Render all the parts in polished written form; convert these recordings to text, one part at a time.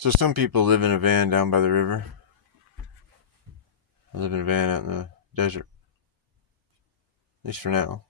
So some people live in a van down by the river. I live in a van out in the desert. At least for now.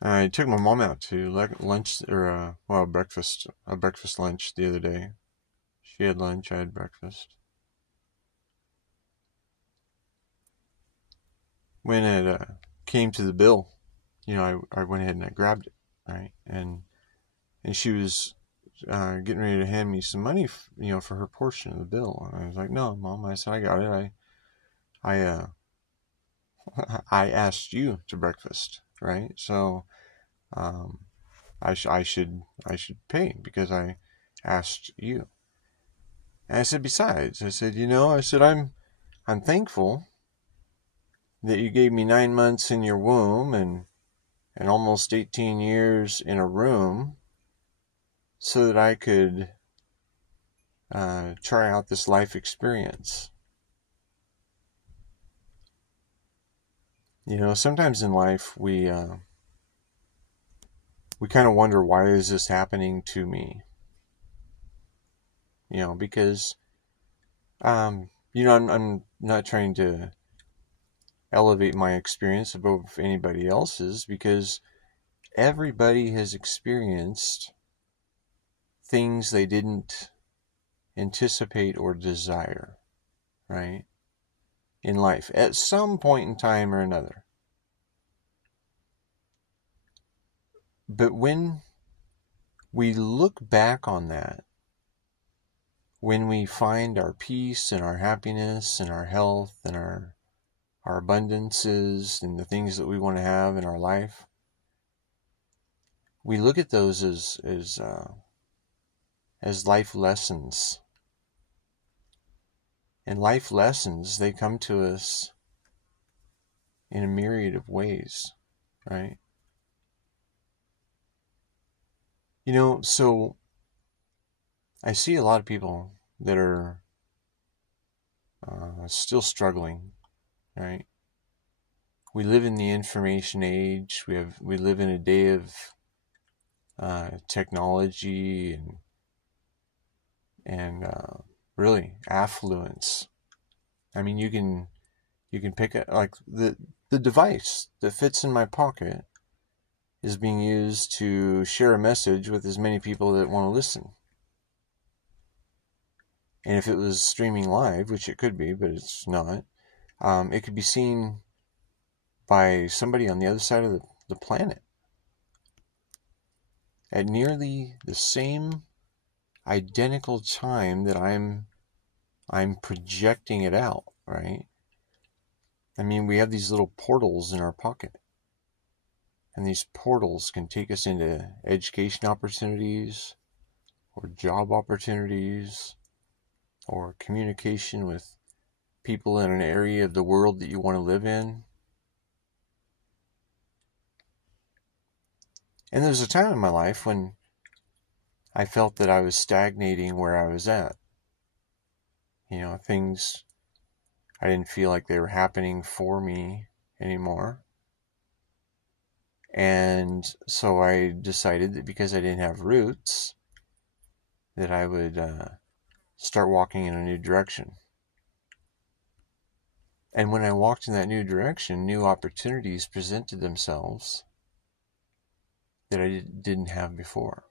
I took my mom out to lunch, or breakfast, a breakfast lunch the other day. She had lunch, I had breakfast. When it came to the bill, I went ahead and I grabbed it, right? And she was getting ready to hand me some money, for her portion of the bill. And I was like, "No, Mom," I said, "I got it. I I asked you to breakfast, right? So, um, I should pay because I asked you." And I said, "Besides," I said, I'm thankful that you gave me 9 months in your womb and almost 18 years in a room so that I could try out this life experience. Sometimes in life we kind of wonder, why is this happening to me? Because I'm not trying to elevate my experience above anybody else's, because everybody has experienced things they didn't anticipate or desire, right? In life, at some point in time or another. But when we look back on that, when we find our peace and our happiness and our health and our abundances and the things that we want to have in our life, we look at those as life lessons. And life lessons, they come to us in a myriad of ways, right? So I see a lot of people that are still struggling, right? We live in the information age. We live in a day of technology and really affluence. I mean, you can pick it, like the device that fits in my pocket is being used to share a message with as many people that want to listen. And if it was streaming live, which it could be, but it's not, it could be seen by somebody on the other side of the planet at nearly the same identical time that I'm projecting it out, right? I mean, we have these little portals in our pocket. And these portals can take us into education opportunities, or job opportunities, or communication with people in an area of the world that you want to live in. And there was a time in my life when I felt that I was stagnating where I was at. Things, I didn't feel like they were happening for me anymore. And so I decided that because I didn't have roots, that I would start walking in a new direction. And when I walked in that new direction, new opportunities presented themselves that I didn't have before.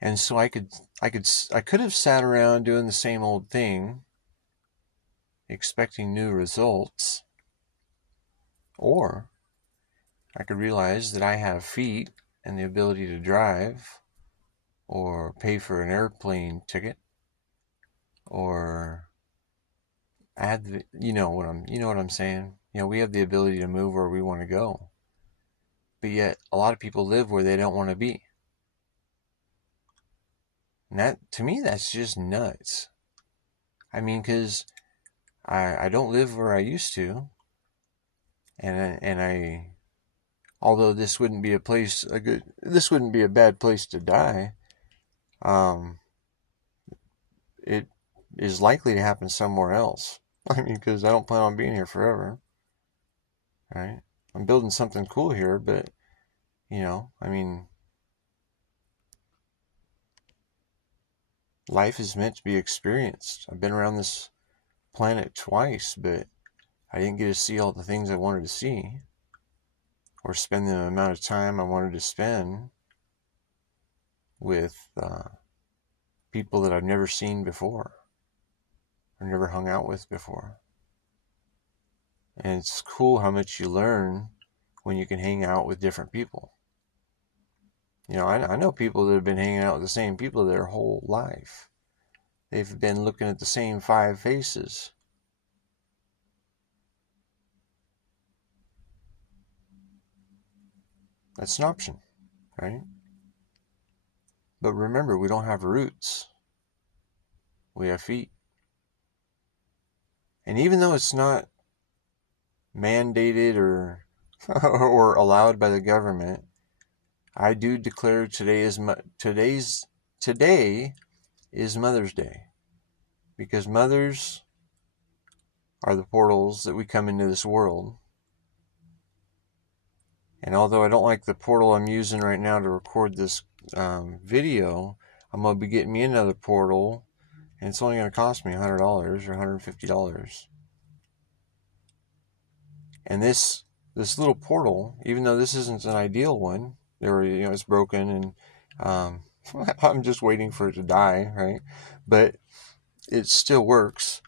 And so I could have sat around doing the same old thing, expecting new results, or I could realize that I have feet and the ability to drive, or pay for an airplane ticket, or add, you know what I'm saying? We have the ability to move where we want to go. But yet, a lot of people live where they don't want to be. And that, to me, that's just nuts. I mean, because I don't live where I used to. And I, although this wouldn't be this wouldn't be a bad place to die, it is likely to happen somewhere else. I mean, because I don't plan on being here forever, right? I'm building something cool here, but, I mean, life is meant to be experienced. I've been around this planet twice, but I didn't get to see all the things I wanted to see, or spend the amount of time I wanted to spend with people that I've never seen before or never hung out with before. And it's cool how much you learn when you can hang out with different people. You know, I know people that have been hanging out with the same people their whole life. They've been looking at the same 5 faces. That's an option, right? But remember, we don't have roots. We have feet. And even though it's not mandated or or allowed by the government, I do declare today is Mother's Day, because mothers are the portals that we come into this world. And although I don't like the portal I'm using right now to record this video, I'm going to be getting me another portal, and it's only going to cost me $100 or $150. And this little portal, even though this isn't an ideal one, it's broken, and I'm just waiting for it to die, right? But it still works,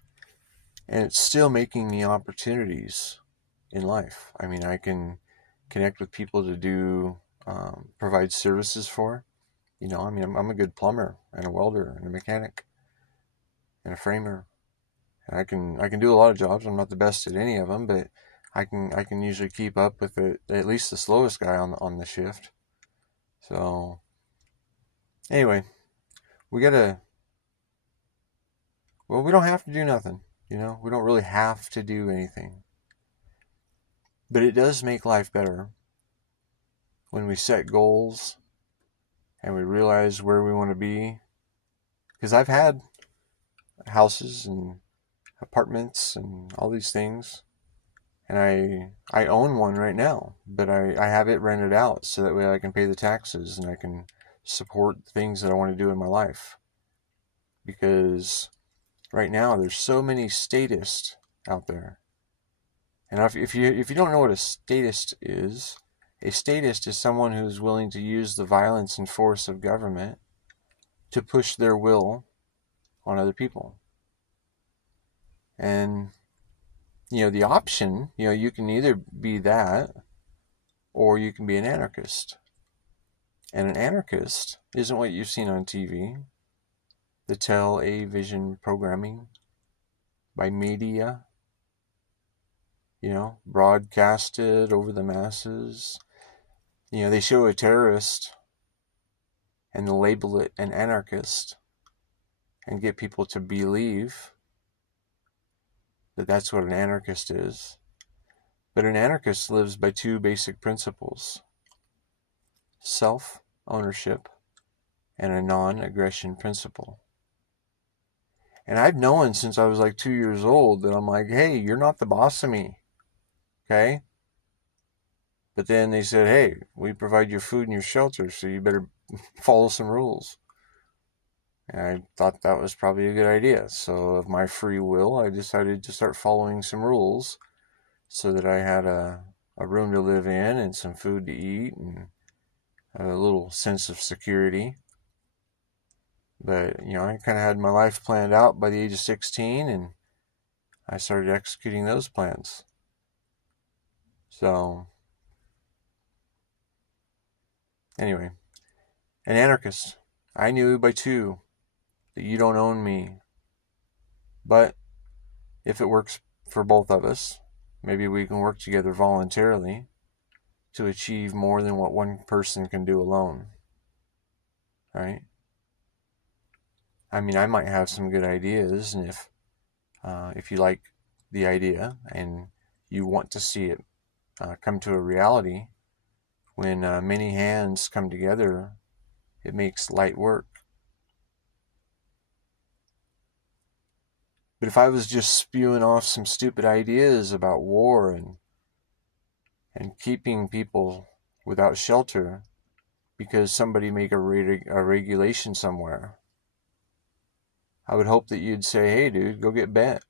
and it's still making me opportunities in life. I mean, I can connect with people to do provide services for. You know, I mean, I'm a good plumber and a welder and a mechanic and a framer, and I can do a lot of jobs. I'm not the best at any of them, but I can usually keep up with at least the slowest guy on the shift. So anyway, we don't have to do nothing. You know, we don't really have to do anything. But it does make life better when we set goals and we realize where we want to be. Because I've had houses and apartments and all these things, and I own one right now, but I have it rented out so that way I can pay the taxes and I can support things that I want to do in my life. Because right now there's so many statists out there. And if you don't know what a statist is someone who's willing to use the violence and force of government to push their will on other people. And you know, the option, you know, you can either be that or you can be an anarchist. And an anarchist isn't what you've seen on TV, the television programming by media, you know, broadcasted over the masses. You know, they show a terrorist and they label it an anarchist and get people to believe that that's what an anarchist is. But an anarchist lives by 2 basic principles: self-ownership and a non-aggression principle. And I've known since I was like 2 years old that I'm like, hey, you're not the boss of me, okay? But then they said, hey, we provide your food and your shelter, so you better follow some rules. And I thought that was probably a good idea. So of my free will, I decided to start following some rules so that I had a room to live in and some food to eat and a little sense of security. But, you know, I kind of had my life planned out by the age of 16, and I started executing those plans. So, anyway, an anarchist. I knew by 2 that you don't own me. But if it works for both of us, maybe we can work together voluntarily to achieve more than what one person can do alone. Right? I mean, I might have some good ideas, and if you like the idea and you want to see it come to a reality, when many hands come together, it makes light work. But if I was just spewing off some stupid ideas about war and keeping people without shelter because somebody made a regulation somewhere, I would hope that you'd say, hey, dude, go get bent.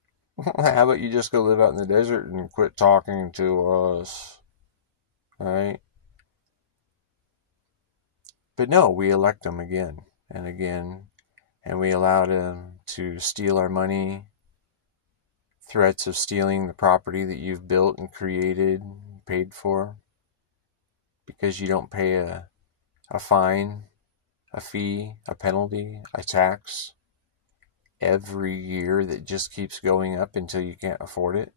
How about you just go live out in the desert and quit talking to us? Right? But no, we elect them again and again, and we allow them to steal our money, threats of stealing the property that you've built and created, paid for, because you don't pay a fine, a fee, a penalty, a tax every year that just keeps going up until you can't afford it.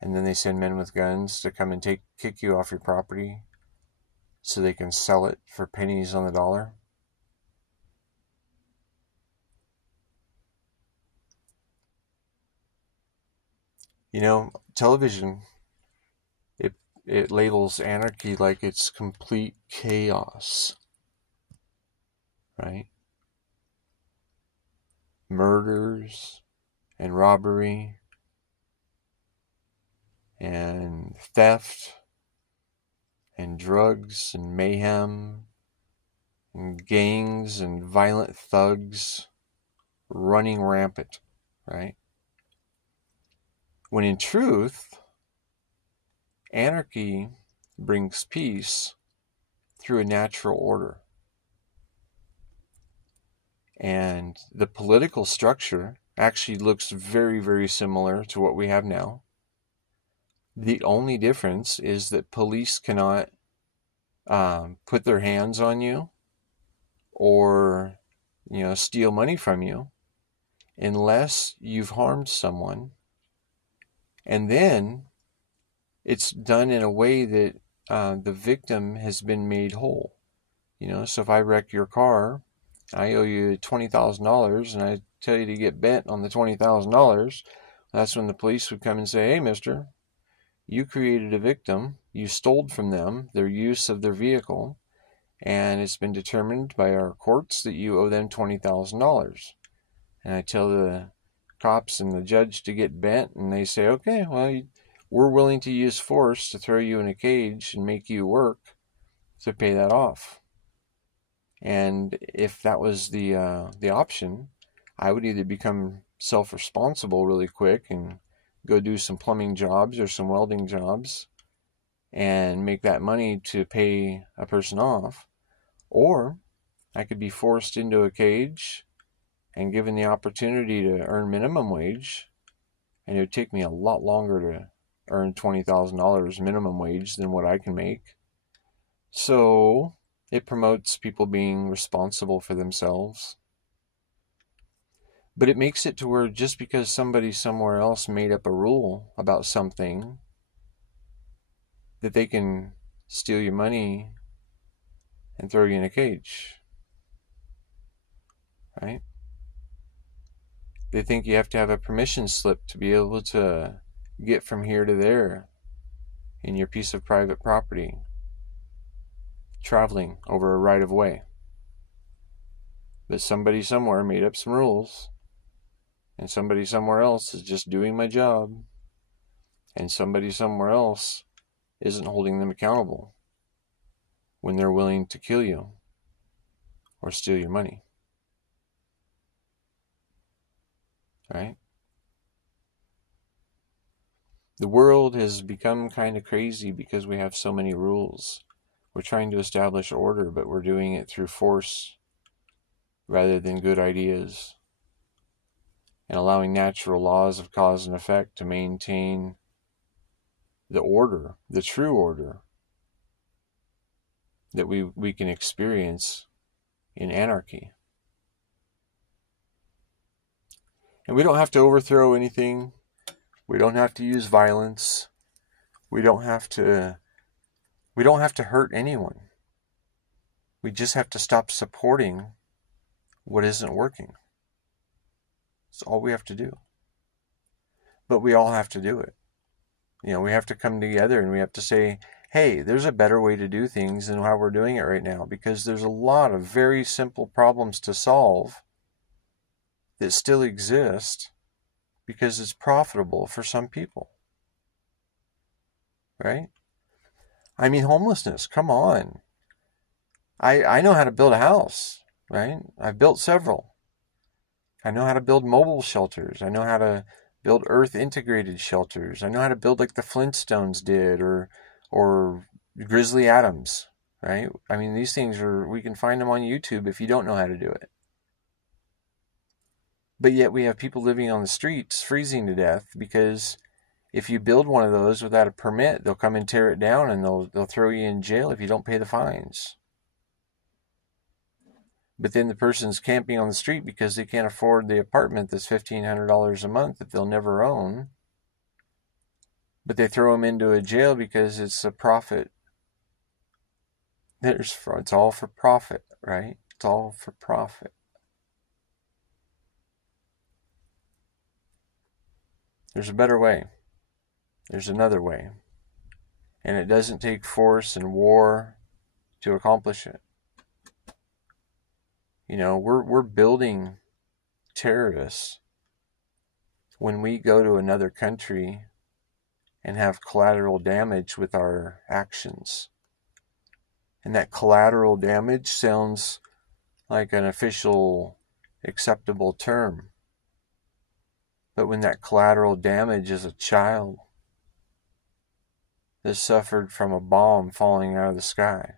And then they send men with guns to come and kick you off your property so they can sell it for pennies on the dollar. You know, television, it labels anarchy like it's complete chaos, right? Murders and robbery and theft and drugs and mayhem and gangs and violent thugs running rampant, right? When in truth, anarchy brings peace through a natural order. And the political structure actually looks very, very similar to what we have now. The only difference is that police cannot put their hands on you or, steal money from you unless you've harmed someone. And then it's done in a way that the victim has been made whole. So if I wreck your car, I owe you $20,000 and I tell you to get bent on the $20,000, that's when the police would come and say, hey, mister, you created a victim, you stole from them their use of their vehicle, and it's been determined by our courts that you owe them $20,000. And I tell the cops and the judge to get bent, and they say, okay, well, we're willing to use force to throw you in a cage and make you work to pay that off. And if that was the option, I would either become self-responsible really quick and go do some plumbing jobs or some welding jobs and make that money to pay a person off, or I could be forced into a cage and given the opportunity to earn minimum wage, and it would take me a lot longer to earn $20,000 minimum wage than what I can make. So it promotes people being responsible for themselves. But it makes it to where just because somebody somewhere else made up a rule about something, that they can steal your money and throw you in a cage, right? They think you have to have a permission slip to be able to get from here to there in your piece of private property, traveling over a right of way. But somebody somewhere made up some rules, and somebody somewhere else is just doing my job, and somebody somewhere else isn't holding them accountable when they're willing to kill you or steal your money. Right? The world has become kind of crazy because we have so many rules. We're trying to establish order, but we're doing it through force rather than good ideas, and allowing natural laws of cause and effect to maintain the order, the true order that we can experience in anarchy. And we don't have to overthrow anything. We don't have to use violence. We don't have to hurt anyone. We just have to stop supporting what isn't working. That's all we have to do. But we all have to do it. We have to come together and we have to say, hey, there's a better way to do things than how we're doing it right now, because there's a lot of very simple problems to solve that still exist because it's profitable for some people. Right? I mean, homelessness, come on. I know how to build a house, right? I've built several. I know how to build mobile shelters. I know how to build earth integrated shelters. I know how to build like the Flintstones did, or Grizzly Adams, right? I mean, these things we can find them on YouTube if you don't know how to do it. But yet we have people living on the streets freezing to death because if you build one of those without a permit, they'll come and tear it down, and they'll throw you in jail if you don't pay the fines. But then the person's camping on the street because they can't afford the apartment that's $1,500 a month that they'll never own. But they throw them into a jail because it's a profit. It's all for profit, right? It's all for profit. There's a better way. There's another way. And it doesn't take force and war to accomplish it. You know, we're building terrorists when we go to another country and have collateral damage with our actions. And that collateral damage sounds like an official acceptable term. But when that collateral damage is a child that suffered from a bomb falling out of the sky,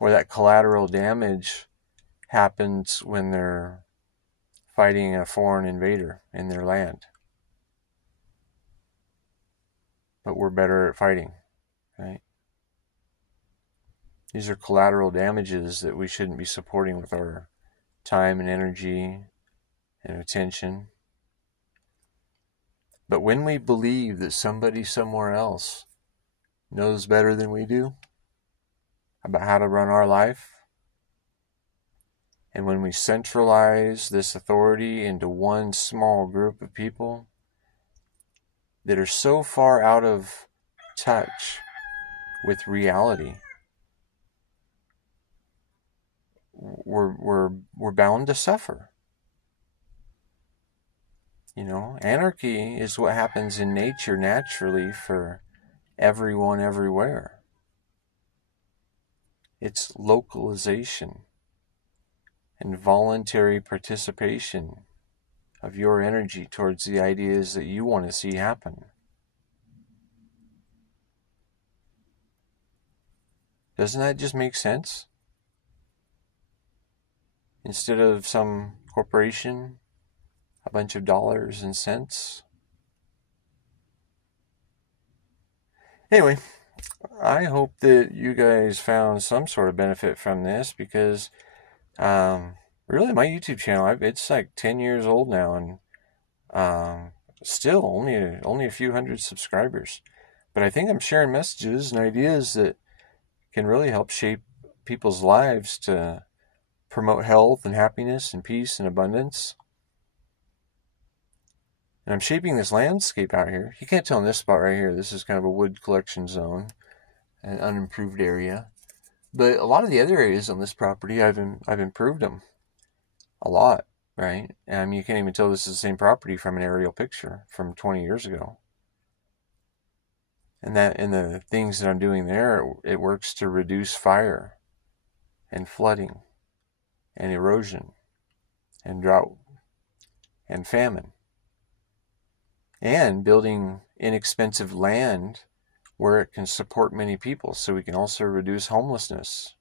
or that collateral damage happens when they're fighting a foreign invader in their land. But we're better at fighting, right? These are collateral damages that we shouldn't be supporting with our time and energy and attention. But when we believe that somebody somewhere else knows better than we do about how to run our life, and when we centralize this authority into one small group of people that are so far out of touch with reality, we're bound to suffer. You know, anarchy is what happens in nature naturally for everyone everywhere. It's localization and voluntary participation of your energy towards the ideas that you want to see happen. Doesn't that just make sense? Instead of some corporation, a bunch of dollars and cents. Anyway, I hope that you guys found some sort of benefit from this, because really my YouTube channel, it's like 10 years old now, and still only a few hundred subscribers. But I think I'm sharing messages and ideas that can really help shape people's lives to promote health and happiness and peace and abundance. And I'm shaping this landscape out here. You can't tell in this spot right here. This is kind of a wood collection zone, an unimproved area. But a lot of the other areas on this property, I've improved them a lot, right? And you can't even tell this is the same property from an aerial picture from 20 years ago. And the things that I'm doing there, it works to reduce fire and flooding and erosion and drought and famine. And building inexpensive land where it can support many people, so we can also reduce homelessness.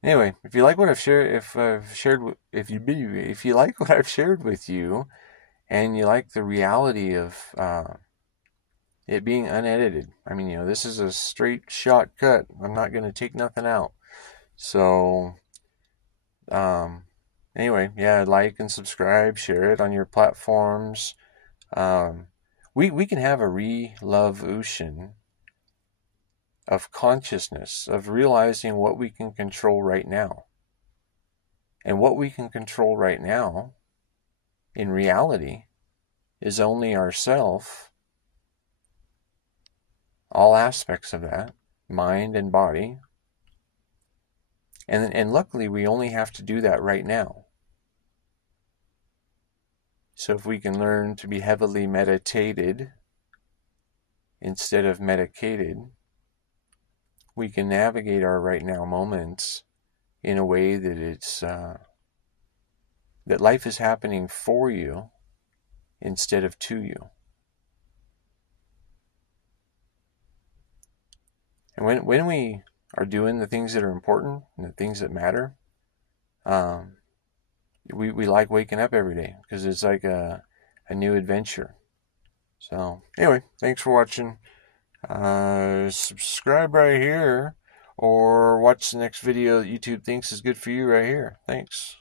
Anyway, if you like what I've shared, if you like what I've shared with you, and you like the reality of it being unedited, I mean, you know, this is a straight shot cut. I'm not going to take nothing out. So, anyway, yeah, like and subscribe, share it on your platforms. We can have a revolution of consciousness, of realizing what we can control right now. And what we can control right now, in reality, is only ourself, all aspects of that, mind and body. And luckily, we only have to do that right now. So if we can learn to be heavily meditated instead of medicated, we can navigate our right now moments in a way that it's that life is happening for you instead of to you. And when we are doing the things that are important and the things that matter, we like waking up every day because it's like a new adventure. So anyway, thanks for watching. Subscribe right here, or watch the next video that YouTube thinks is good for you right here. Thanks.